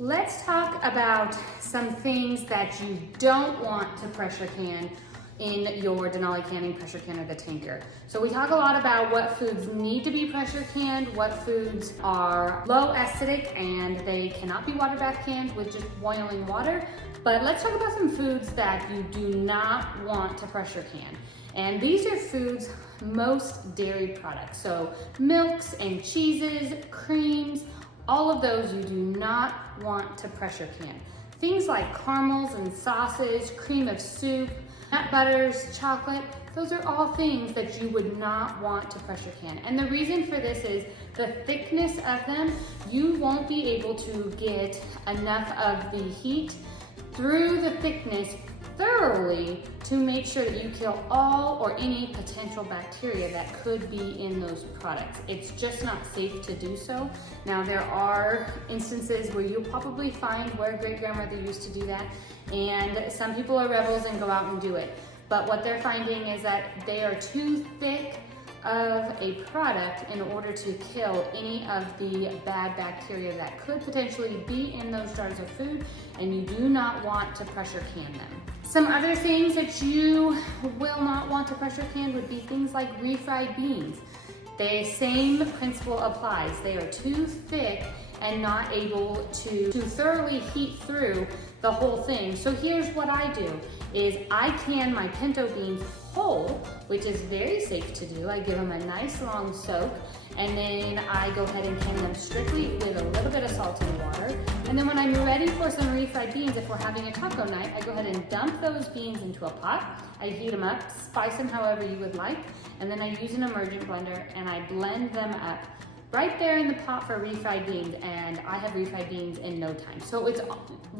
Let's talk about some things that you don't want to pressure can in your Denali canning pressure can or the tanker. So we talk a lot about what foods need to be pressure canned, what foods are low acidic and they cannot be water bath canned with just boiling water. But let's talk about some foods that you do not want to pressure can. And these are foods, most dairy products. So milks and cheeses, creams, all of those you do not want to pressure can. Things like caramels and sauces, cream of soup, nut butters, chocolate, those are all things that you would not want to pressure can. And the reason for this is the thickness of them, you won't be able to get enough of the heat through the thickness thoroughly to make sure that you kill all or any potential bacteria that could be in those products. It's just not safe to do so. Now there are instances where you'll probably find where great-grandmother used to do that, and some people are rebels and go out and do it. But what they're finding is that they are too thick of a product in order to kill any of the bad bacteria that could potentially be in those jars of food, and you do not want to pressure can them. Some other things that you will not want to pressure can would be things like refried beans. The same principle applies. They are too thick and not able to thoroughly heat through the whole thing. So here's what I do, is I can my pinto beans whole, which is very safe to do. I give them a nice long soak, and then I go ahead and can them strictly with a little bit of salt and water. And then when I'm ready for some refried beans, if we're having a taco night, I go ahead and dump those beans into a pot. I heat them up, spice them however you would like, and then I use an emergent blender and I blend them up right there in the pot for refried beans, and I have refried beans in no time. So it's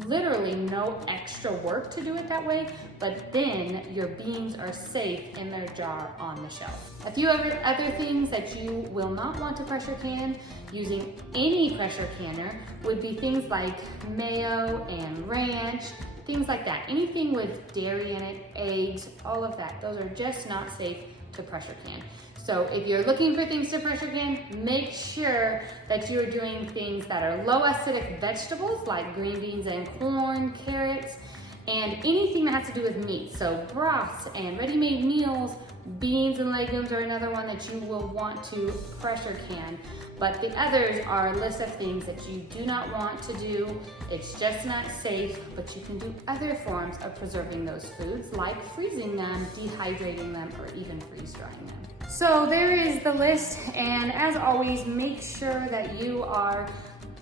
literally no extra work to do it that way, but then your beans are safe in their jar on the shelf. A few other things that you will not want to pressure can using any pressure canner would be things like mayo and ranch, things like that. Anything with dairy in it, eggs, all of that, those are just not safe to pressure can. So if you're looking for things to pressure can, make sure that you're doing things that are low acidic vegetables like green beans and corn, carrots, and anything that has to do with meat. So broths and ready-made meals, beans and legumes are another one that you will want to pressure can. But the others are a list of things that you do not want to do. It's just not safe, but you can do other forms of preserving those foods, like freezing them, dehydrating them, or even freeze drying them. So there is the list, and as always, make sure that you are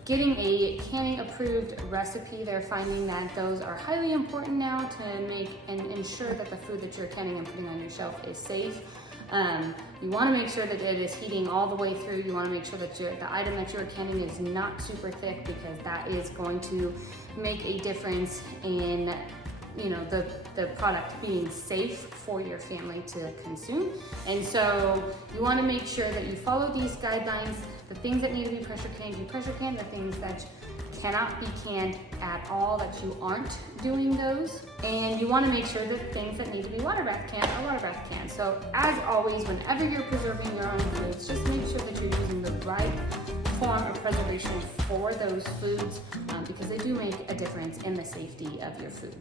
getting a canning approved recipe. They're finding that those are highly important now to make and ensure that the food that you're canning and putting on your shelf is safe. You want to make sure that it is heating all the way through. You want to make sure that the item that you're canning is not super thick, because that is going to make a difference in the product being safe for your family to consume. And so you want to make sure that you follow these guidelines. The things that need to be pressure canned, you pressure can. The things that cannot be canned at all, that you aren't doing those. And you want to make sure that things that need to be water bath canned are water bath canned. So as always, whenever you're preserving your own foods, just make sure that you're using the right form of preservation for those foods, because they do make a difference in the safety of your food.